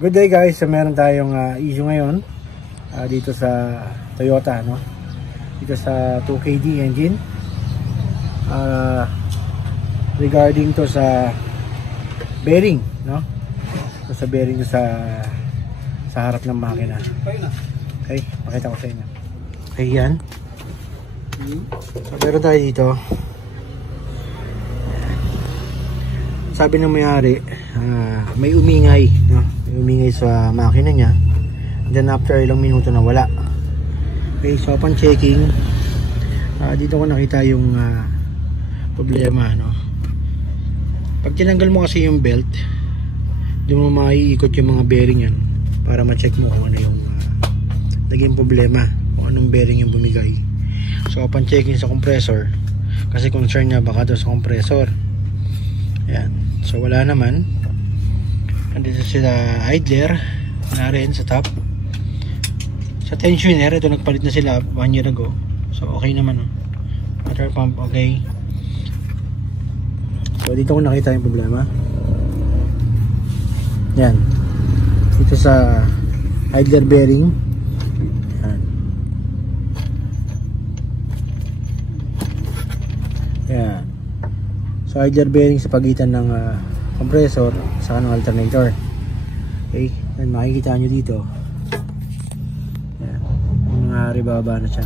Good day guys, so meron tayong issue ngayon dito sa Toyota, no? Dito sa 2KD engine, regarding to sa bearing, no? So, sa bearing to sa harap ng makina. Okay, pakita ko sa inyo. Okay, yan. So meron tayo dito. Sabi ng may-ari, may umingay, no? May umingay sa makina niya. And then after ilang minuto na wala. Okay, so upon checking, dito ko nakita yung problema, no? Pag tinanggal mo kasi yung belt, doon mo maiikot yung mga bearing yan para ma-check mo kung ano yung naging problema, kung anong bearing yung bumigay. So upon checking sa compressor, kasi concern niya baka daw sa compressor. Ayan. So wala naman. Andito sila idler na rin sa top. Sa tensioner, ito nagpalit na sila 1 year ago. So okay naman, water pump okay. So dito ko nakita yung problema. Yan. Dito sa idler bearing. Yan. Yan. So idler bearing sa pagitan ng compressor sa kanang alternator. Okay, and makikita nyo dito. Ayan, yung mga ribaba na siya.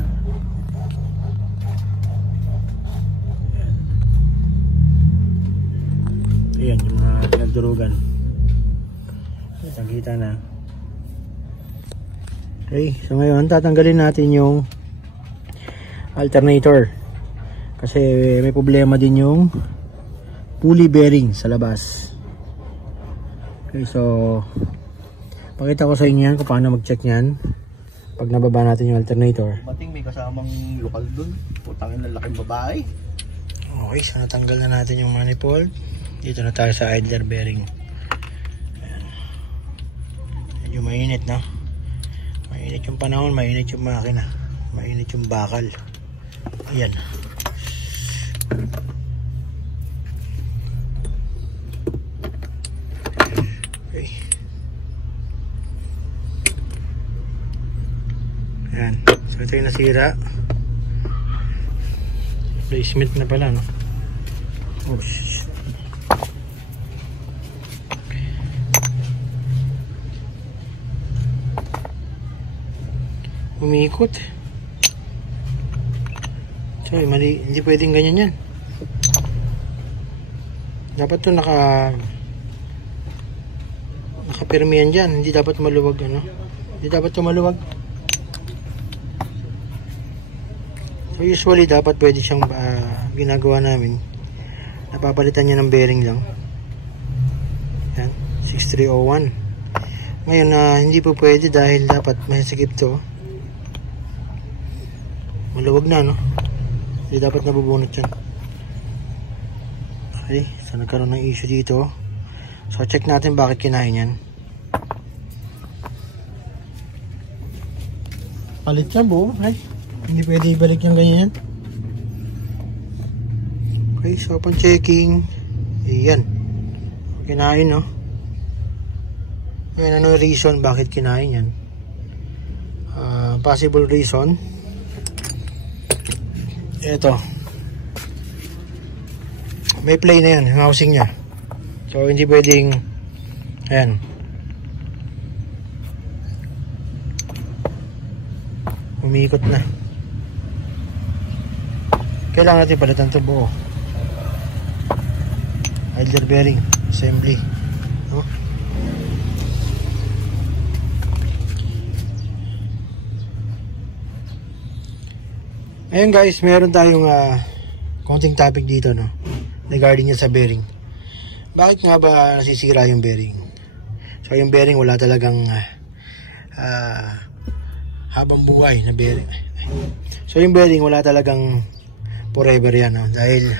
Ayan. Ayan yung mga pinagdurugan. Kita na. Okay, so ngayon tatanggalin natin yung alternator kasi may problema din yung pulley bearing sa labas. Okay, so pakita ko sa inyo yan kung paano mag-check nyan pag nababa natin yung alternator. Bating may kasamang lokal dun. Putangin na laking babae. Okay, so natanggal na natin yung manifold. Dito na tayo sa idler bearing. Ayan. Medyo mainit, no? Mainit yung panahon, mainit yung makina, mainit yung bakal. Ayan. Ayan. So ito yung nasira. Replacement na pala, no? Oh shit. Umiikot. So mali, hindi pwedeng ganyan yan. Dapat to nakapirmi yan dyan. Hindi dapat maluwag, ano? Hindi dapat to maluwag. So usually dapat pwede siyang ginagawa namin. Napapalitan niya ng bearing lang. Yan, 6301. Ngayon hindi po pwede dahil dapat masikip to. Maluwag na, no? Hindi dapat nabubunot yan. Okay, so nagkaroon ng issue dito. So check natin bakit kinain yan. Palit yan, buo. Ay, hindi pwede ibalik yung ganyan yan. Okay, so upon checking, ayan, kinain, no? Ayan, ano yung reason bakit kinain yan? Possible reason, eto, may play na yan, housing nya. So hindi pwedeng, ayan, umiikot na. Kailangan natin palitan ito buo. Idler bearing assembly, no? Ayun guys, meron tayong konting topic dito, no, regarding sa bearing. Bakit nga ba nasisira yung bearing? So yung bearing wala talagang habang buhay na bearing. So yung bearing wala talagang forever yan, no? Dahil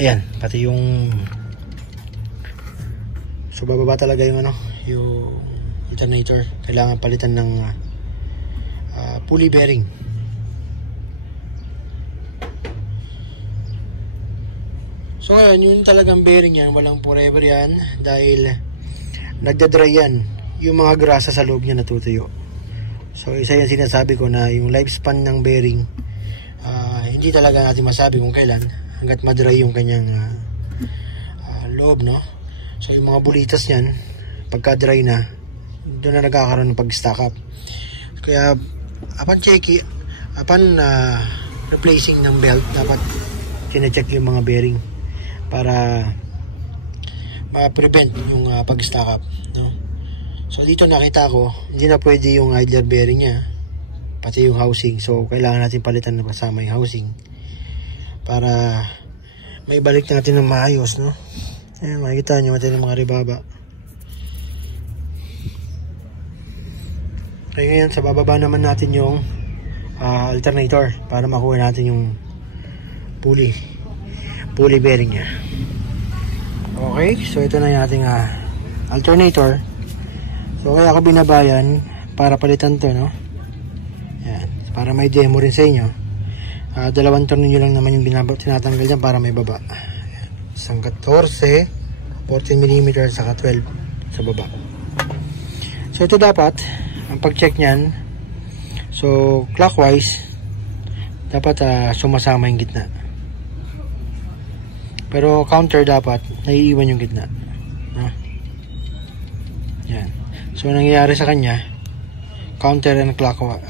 ayan, pati yung so bababa talaga yung yung alternator. Kailangan palitan ng pulley bearing. So ngayon, yun talagang bearing yan, walang forever yan dahil nagdadry yan. Yung mga grasa sa loob niya natutuyo. So isa yan sinasabi ko na yung lifespan ng bearing, hindi talaga natin masabi kung kailan hanggat madry yung kanyang loob, no? So yung mga bulitas niyan, pagka dry na, doon na nagkakaroon ng pag-stack up. Kaya upon replacing ng belt, dapat kine-check yung mga bearing para ma-prevent yung pag-stack up, no? So dito nakita ko, hindi na pwede yung idler bearing niya, pati yung housing. So kailangan natin palitan na kasama yung housing para may balik natin ng maayos, no? Ayan, makikita nyo natin yung mga ribaba. Okay, ngayon sa bababa naman natin yung alternator para makuha natin yung pulley bearing nya. Okay, so ito na yung ating alternator. So kaya ako binabayan para palitan to, no? Yan, para may demo rin sa inyo. Dalawang tornilyo lang naman yung tinatanggal dyan para may baba. Yan. Isang 14 mm saka 12 sa baba. So ito dapat ang pag-check nyan, so clockwise dapat sumasama yung gitna, pero counter dapat naiiwan yung gitna, yan. So nangyayari sa kanya, counter and clockwise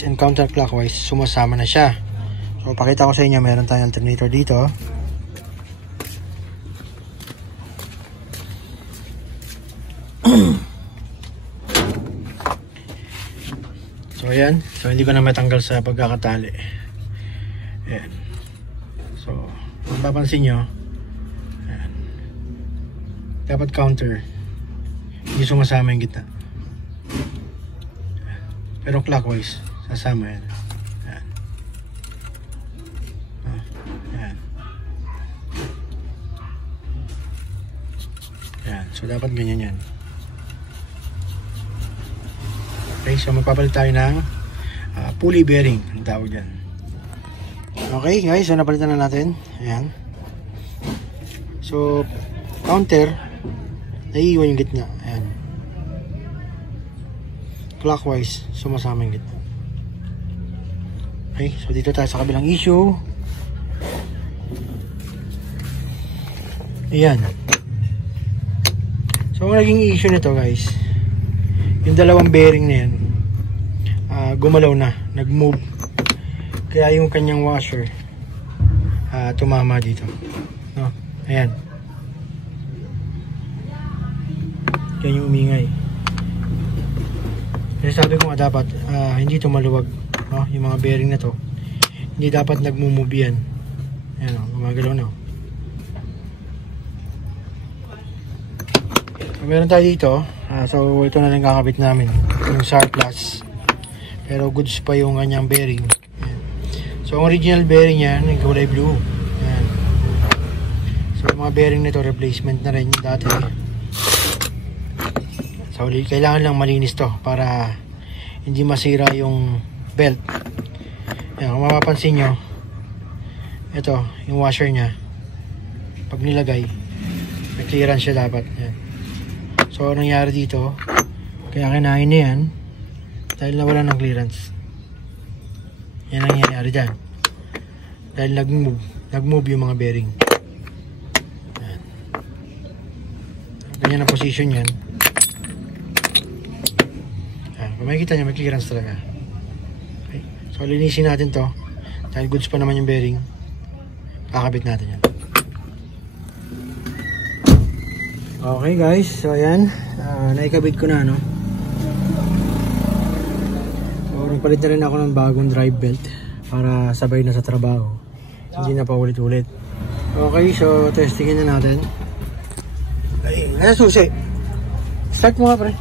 and counterclockwise sumasama na siya. So pakita ko sa inyo, meron tayong alternator dito. So ayan, so hindi ko na matanggal sa pagkakatali. Ayan. So kung papansin nyo, ayan, dapat counter, hindi sumasama yung gitna, pero clockwise sasama yan. Ayan. Ayan. Ayan. So dapat ganyan yan. Okay, so magpapalit tayo ng pulley bearing, ang tawag dyan. Okay guys, so napalitan na natin. Ayan. So counter, naiiwan yung gitna. Ayan. Clockwise, sumasama yung gitna. Okay, so dito tayo sa kabilang issue. Ayan. So ang naging issue nito guys, yung dalawang bearing na yan, gumalaw na, nag-move. Kaya yung kanyang washer tumama dito, no? Ayan. Yan yung umingay. Kasi sabi ko nga dapat hindi ito maluwag, no? Yung mga bearing na to hindi dapat nag-move yan. Ayan, gumagalaw na. So, meron tayo dito. So ito na lang kakabit namin, yung SAR Plus, pero goods pa yung kanyang bearing. Ayan. So ang original bearing yan yung kulay blue. Ayan. So yung mga bearing nito replacement na rin yung dati. So kailangan lang malinis to para hindi masira yung belt. Ayan, kung mapapansin nyo, ito yung washer nya, pag nilagay may clearance siya dapat. Ayan. So anong nangyari dito, kaya kinain na yan dahil nawala ng clearance. Yan ang nangyari dyan, dahil nag-move yung mga bearing. Yan. Ganyan ang position yan. Yan. Kung makikita nyo, may clearance talaga. Okay. So linisin natin to dahil goods pa naman yung bearing. Kakabit natin yan. Okay guys, so ayan, naikabit ko na, no? So nagpalit na rin ako ng bagong drive belt para sabay na sa trabaho, hindi na pa ulit-ulit. Okay, so testingin na natin. Ay, susi. Start mo nga pre.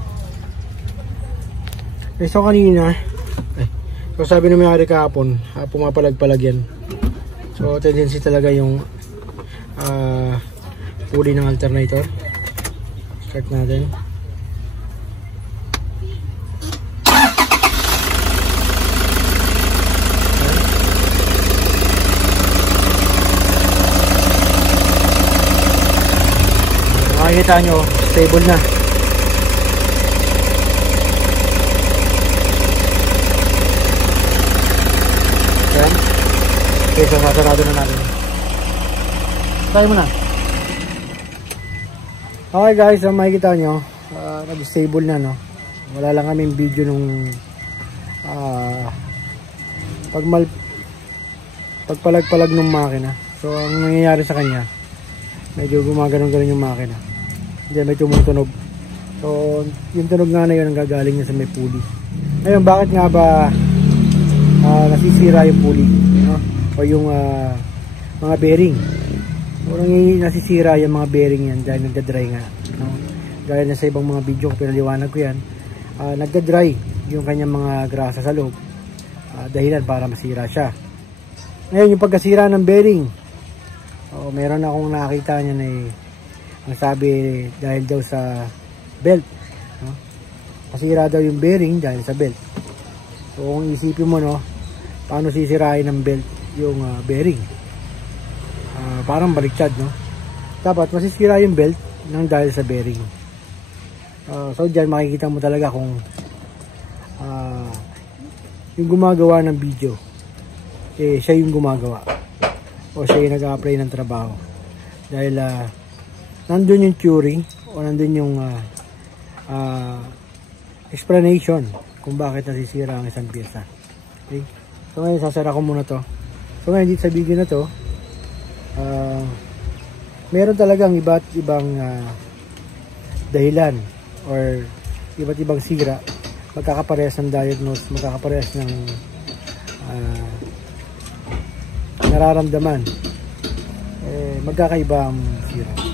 Okay, so kanina, so sabi na may-ari kahapon, pumapalag-palag yan. So tendency talaga yung pulley ng alternator. Start natin. makikita nyo, stable na. Yan. Okay, so sasarado na natin. Try mo na. Okay guys, so makikita nyo, nag-stable na, no? Wala lang kaming video nung pagpalag-palag ng makina. So ang nangyayari sa kanya, medyo gumaganon-ganon yung makina. Diyan may tumutunog. So yung tunog nga na yun ang gagaling niya sa may pulley. Ngayon, bakit nga ba nasisira yung pulley, no? O yung mga bearing? Unang nasisira yung mga bearing yan dahil nagda-dry nga, no? Gaya na sa ibang mga video ko, pinaliwanag ko yan. Nagda-dry yung kanyang mga grasa sa loob, dahilan para masira siya. Ngayon, yung pagkasira ng bearing, meron akong nakakita niya na ang sabi dahil daw sa belt, no? Masira daw yung bearing dahil sa belt. So kung isipin mo, no, paano sisirain ng belt yung bearing? Parang baliktad, no? Dapat masisira yung belt nang dahil sa bearing. So dyan makikita mo talaga kung yung gumagawa ng video, siya yung gumagawa o siya yung nag-a-apply ng trabaho. Dahil nandun yung theory o nandun yung explanation kung bakit nasisira ang isang pyesa. Okay? So ngayon sasara ko muna to. So ngayon dito sa video na to, meron talagang iba't ibang dahilan or iba't ibang sira. Magkakaparehas ng diagnose, magkakaparehas ng nararamdaman, magkakaiba ang sira.